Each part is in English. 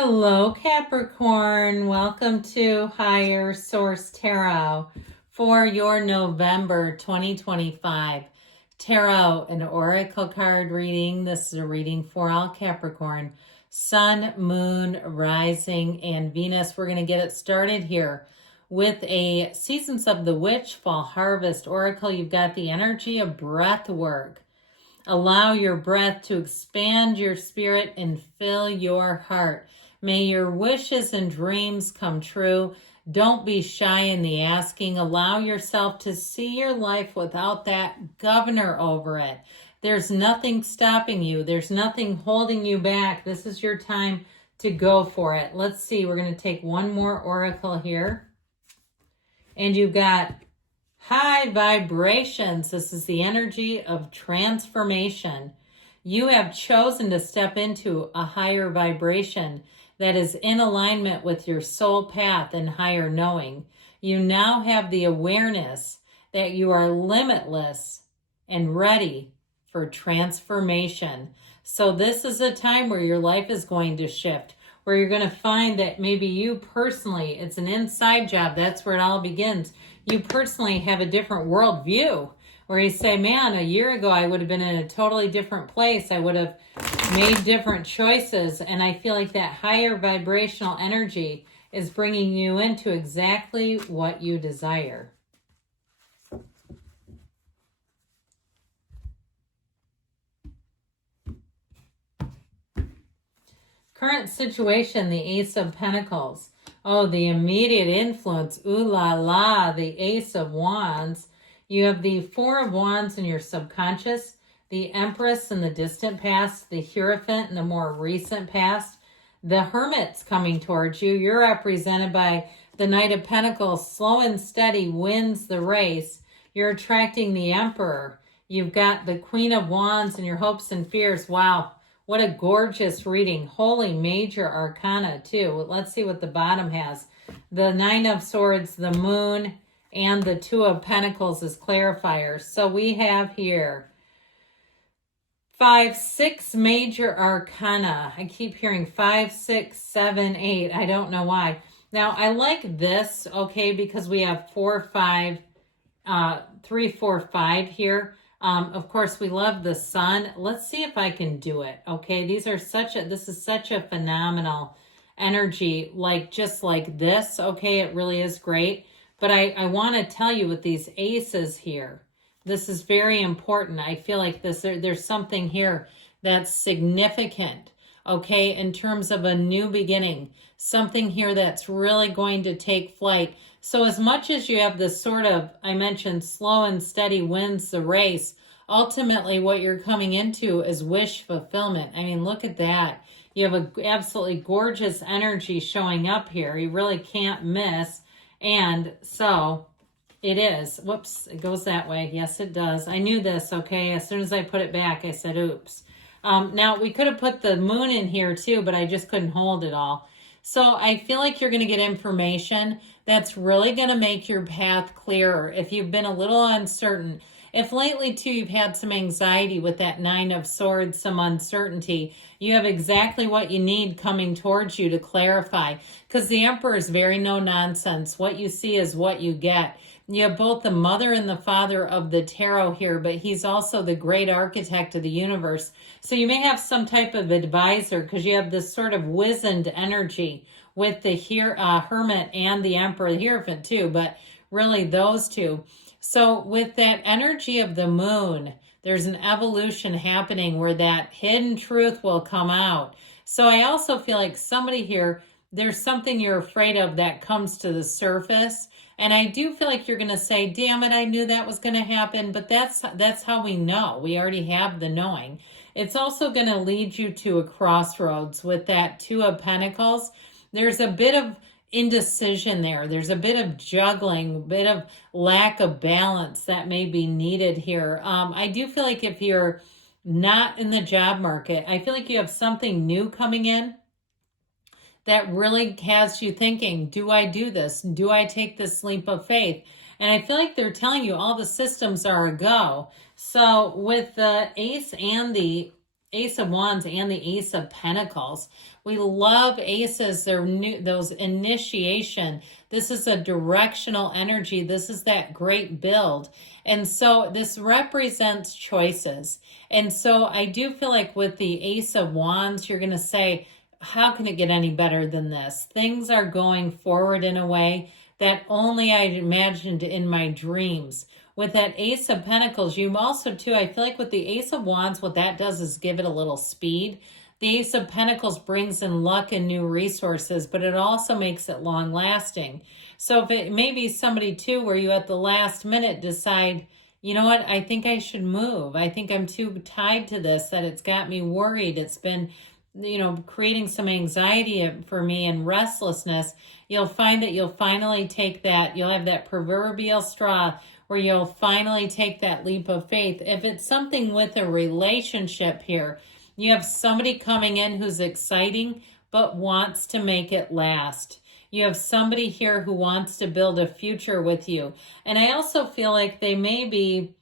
Hello, Capricorn. Welcome to Higher Source Tarot for your November 2025 Tarot and Oracle card reading. This is a reading for all Capricorn, Sun, Moon, Rising, and Venus. We're going to get it started here with a Seasons of the Witch Fall Harvest Oracle. You've got the energy of breath work. Allow your breath to expand your spirit and fill your heart. May your wishes and dreams come true. Don't be shy in the asking. Allow yourself to see your life without that governor over it. There's nothing stopping you. There's nothing holding you back. This is your time to go for it. Let's see. We're going to take one more oracle here. And you've got high vibrations. This is the energy of transformation. You have chosen to step into a higher vibration that is in alignment with your soul path and higher knowing. You now have the awareness that you are limitless and ready for transformation. So this is a time where your life is going to shift, where you're going to find that maybe you personally, it's an inside job. That's where it all begins. You personally have a different worldview, where you say, man, a year ago I would have been in a totally different place. I would have made different choices. And I feel like that higher vibrational energy is bringing you into exactly what you desire. Current situation, the Ace of Pentacles. Oh, the immediate influence. Ooh la la, the Ace of Wands. You have the Four of Wands in your subconscious, the Empress in the distant past, the Hierophant in the more recent past, the Hermit's coming towards you. You're represented by the Knight of Pentacles. Slow and steady wins the race. You're attracting the Emperor. You've got the Queen of Wands and your hopes and fears. Wow, what a gorgeous reading. Holy major arcana too. Let's see what the bottom has. The Nine of Swords, the Moon, and the Two of Pentacles as clarifiers. So we have here 5, 6 major arcana. I keep hearing 5, 6, 7, 8. I don't know why. Now I like this, okay, because we have 4, 5, 3, 4, 5 here. Of course, we love the Sun. Let's see if I can do it. Okay, this is such a phenomenal energy, just like this. Okay, it really is great. But I want to tell you with these aces here, this is very important. I feel like there's something here that's significant, okay, in terms of a new beginning, something here that's really going to take flight. So as much as you have this sort of, I mentioned, slow and steady wins the race, ultimately what you're coming into is wish fulfillment. I mean, look at that. You have an absolutely gorgeous energy showing up here. You really can't miss. And so it is. Whoops, it goes that way. Yes, it does. I knew this, okay? As soon as I put it back, I said, oops. Now, we could have put the moon in here too, but I just couldn't hold it all. So I feel like you're going to get information that's really going to make your path clearer. If you've been a little uncertain, if lately too you've had some anxiety with that Nine of Swords, some uncertainty, you have exactly what you need coming towards you to clarify. Because the Emperor is very no nonsense. What you see is what you get. You have both the mother and the father of the tarot here, but he's also the great architect of the universe. So you may have some type of advisor because you have this sort of wizened energy with the Hermit and the Emperor, the Hierophant too, but really those two. So with that energy of the moon, there's an evolution happening where that hidden truth will come out. So I also feel like somebody here, there's something you're afraid of that comes to the surface. And I do feel like you're going to say, damn it, I knew that was going to happen. But that's how we know. We already have the knowing. It's also going to lead you to a crossroads with that Two of Pentacles. There's a bit of indecision there. There's a bit of juggling, a bit of lack of balance that may be needed here. I do feel like if you're not in the job market, I feel like you have something new coming in that really has you thinking, do I do this? Do I take this leap of faith? And I feel like they're telling you all the systems are a go. So with the Ace and the Ace of Wands and the Ace of Pentacles. We love aces. They're new, those initiation. This is a directional energy. This is that great build. And so this represents choices. And so I do feel like with the Ace of Wands, you're going to say, how can it get any better than this? Things are going forward in a way that only I imagined in my dreams. With that Ace of Pentacles, you also, too, I feel like with the Ace of Wands, what that does is give it a little speed. The Ace of Pentacles brings in luck and new resources, but it also makes it long-lasting. So if it may be somebody, too, where you at the last minute decide, you know what, I think I should move. I think I'm too tied to this, that it's got me worried. It's been, you know, creating some anxiety for me and restlessness. You'll find that you'll finally take that, you'll have that proverbial straw where you'll finally take that leap of faith. If it's something with a relationship here, you have somebody coming in who's exciting, but wants to make it last. You have somebody here who wants to build a future with you. And I also feel like they may be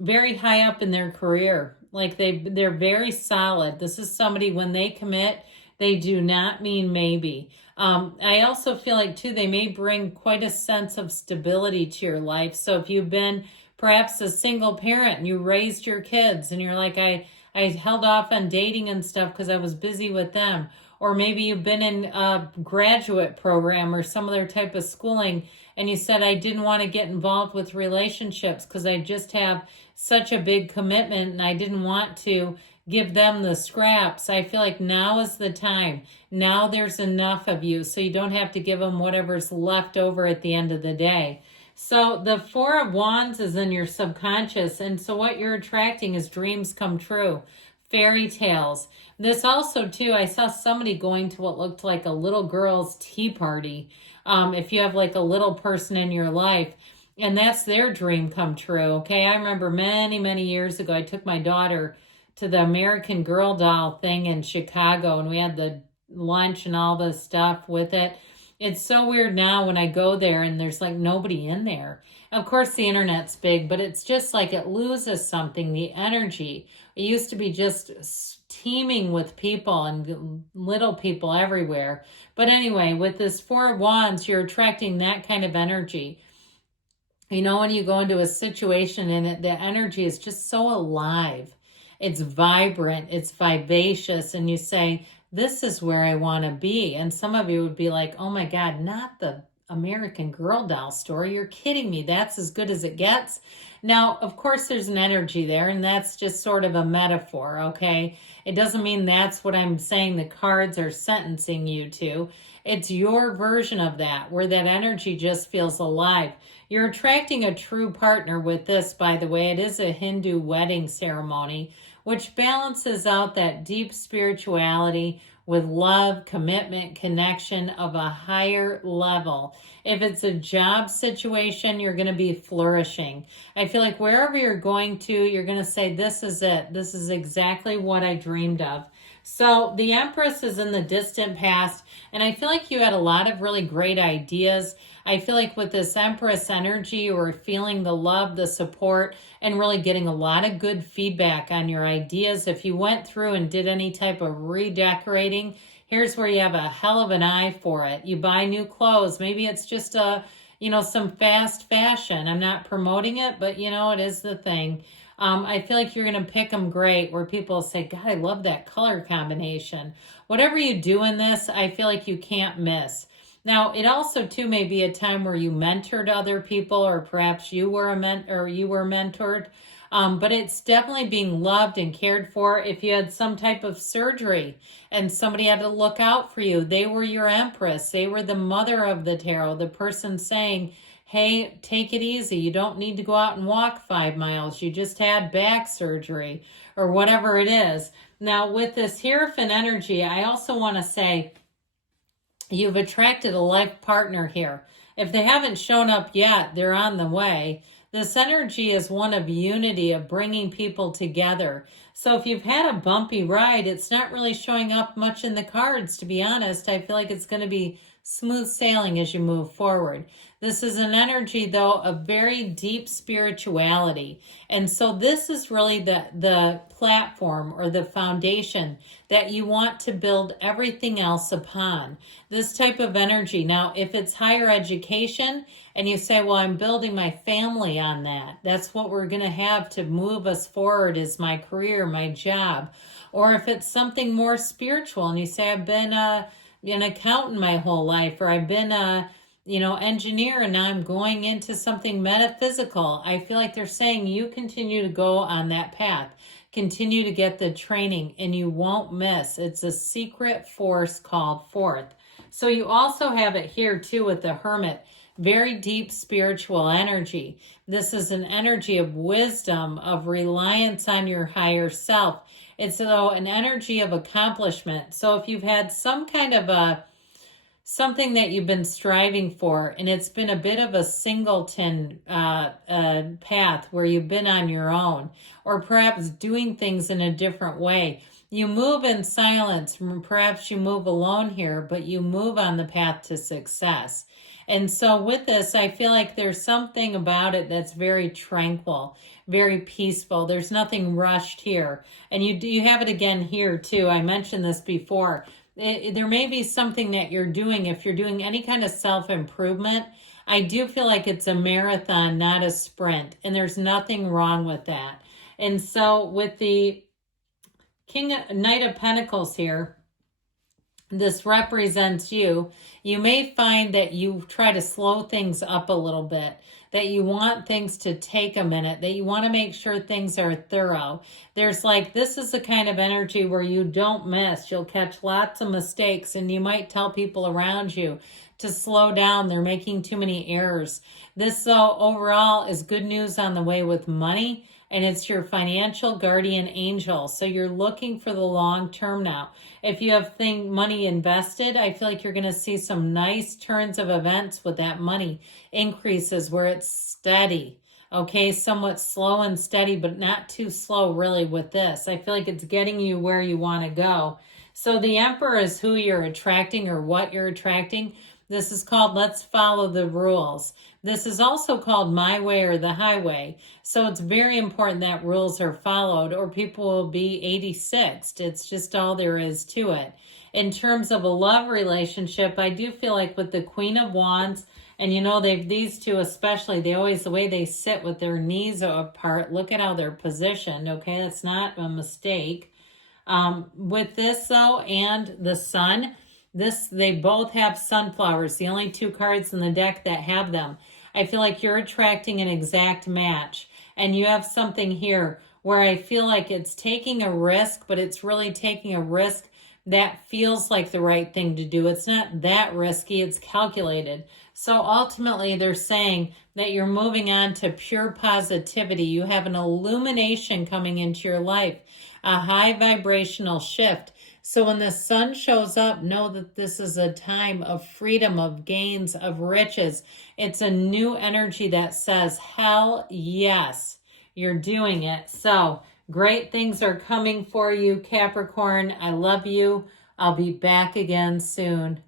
very high up in their career. Like they're very solid. This is somebody, when they commit, they do not mean maybe. I also feel like, too, they may bring quite a sense of stability to your life. So if you've been perhaps a single parent and you raised your kids and you're like, I held off on dating and stuff because I was busy with them. Or maybe you've been in a graduate program or some other type of schooling and you said, I didn't want to get involved with relationships because I just have such a big commitment and I didn't want to give them the scraps. I feel like now is the time. Now there's enough of you, so you don't have to give them whatever's left over at the end of the day. So the Four of Wands is in your subconscious, and so what you're attracting is dreams come true, fairy tales. This also, too, I saw somebody going to what looked like a little girl's tea party. If you have like a little person in your life, and that's their dream come true, okay? I remember many, many years ago, I took my daughter to the American Girl doll thing in Chicago, and we had the lunch and all the stuff with it. It's so weird now when I go there and there's like nobody in there. Of course, the internet's big, but it's just like it loses something, the energy. It used to be just teeming with people and little people everywhere. But anyway, with this Four of Wands, you're attracting that kind of energy. You know, when you go into a situation and the energy is just so alive. It's vibrant, it's vivacious, and you say, this is where I want to be. And some of you would be like, oh my God, not the American Girl doll store. You're kidding me. That's as good as it gets. Now, of course, there's an energy there, and that's just sort of a metaphor, okay? It doesn't mean that's what I'm saying the cards are sentencing you to. It's your version of that, where that energy just feels alive. You're attracting a true partner with this, by the way. It is a Hindu wedding ceremony, which balances out that deep spirituality with love, commitment, connection of a higher level. If it's a job situation, you're going to be flourishing. I feel like wherever you're going to, you're going to say, this is it. This is exactly what I dreamed of. So the Empress is in the distant past, and I feel like you had a lot of really great ideas. I feel like with this Empress energy, you were feeling the love, the support, and really getting a lot of good feedback on your ideas. If you went through and did any type of redecorating, here's where you have a hell of an eye for it. You buy new clothes. Maybe it's just some fast fashion. I'm not promoting it, but it is the thing. I feel like you're going to pick them great, where people say, God, I love that color combination. Whatever you do in this, I feel like you can't miss. Now, it also, too, may be a time where you mentored other people, or perhaps you were mentored. But it's definitely being loved and cared for. If you had some type of surgery and somebody had to look out for you, they were your Empress. They were the mother of the tarot, the person saying, hey, take it easy. You don't need to go out and walk 5 miles. You just had back surgery, or whatever it is. Now, with this Hierophant energy, I also want to say you've attracted a life partner here. If they haven't shown up yet, they're on the way. This energy is one of unity, of bringing people together. So if you've had a bumpy ride, it's not really showing up much in the cards, to be honest. I feel like it's going to be smooth sailing as you move forward. This is an energy, though, of very deep spirituality. And so this is really the platform or the foundation that you want to build everything else upon. This type of energy. Now, if it's higher education and you say, well, I'm building my family on that. That's what we're going to have to move us forward is my career, my job. Or if it's something more spiritual and you say, I've been an accountant my whole life, or I've been a engineer and now I'm going into something metaphysical. I feel like they're saying you continue to go on that path, continue to get the training, and you won't miss. It's a secret force called forth. So you also have it here too with the Hermit, very deep spiritual energy. This is an energy of wisdom, of reliance on your higher self. It's though an energy of accomplishment. So if you've had some kind of something that you've been striving for, and it's been a bit of a singleton path where you've been on your own, or perhaps doing things in a different way. You move in silence, perhaps you move alone here, but you move on the path to success. And so with this, I feel like there's something about it that's very tranquil, very peaceful. There's nothing rushed here. And you have it again here too. I mentioned this before. There may be something that you're doing. If you're doing any kind of self-improvement, I do feel like it's a marathon, not a sprint. And there's nothing wrong with that. And so with the Knight of Pentacles here, this represents you. You may find that you try to slow things up a little bit, that you want things to take a minute, that you want to make sure things are thorough. There's this is the kind of energy where you don't miss. You'll catch lots of mistakes, and you might tell people around you to slow down. They're making too many errors. This, though, overall is good news on the way with money, and it's your financial guardian angel. So you're looking for the long term now. If you have money invested, I feel like you're going to see some nice turns of events with that money increases where it's steady. Okay, somewhat slow and steady, but not too slow really with this. I feel like it's getting you where you want to go. So the Emperor is who you're attracting or what you're attracting. This is called Let's Follow the Rules. This is also called My Way or the Highway. So it's very important that rules are followed or people will be 86ed. It's just all there is to it. In terms of a love relationship, I do feel like with the Queen of Wands, and these two especially, the way they sit with their knees apart, look at how they're positioned, okay? That's not a mistake. With this though, and the Sun, they both have sunflowers, the only two cards in the deck that have them. I feel like you're attracting an exact match. And you have something here where I feel like it's taking a risk, but it's really taking a risk that feels like the right thing to do. It's not that risky, it's calculated. So ultimately, they're saying that you're moving on to pure positivity. You have an illumination coming into your life, a high vibrational shift. So when the Sun shows up, know that this is a time of freedom, of gains, of riches. It's a new energy that says, hell yes, you're doing it. So great things are coming for you, Capricorn. I love you. I'll be back again soon.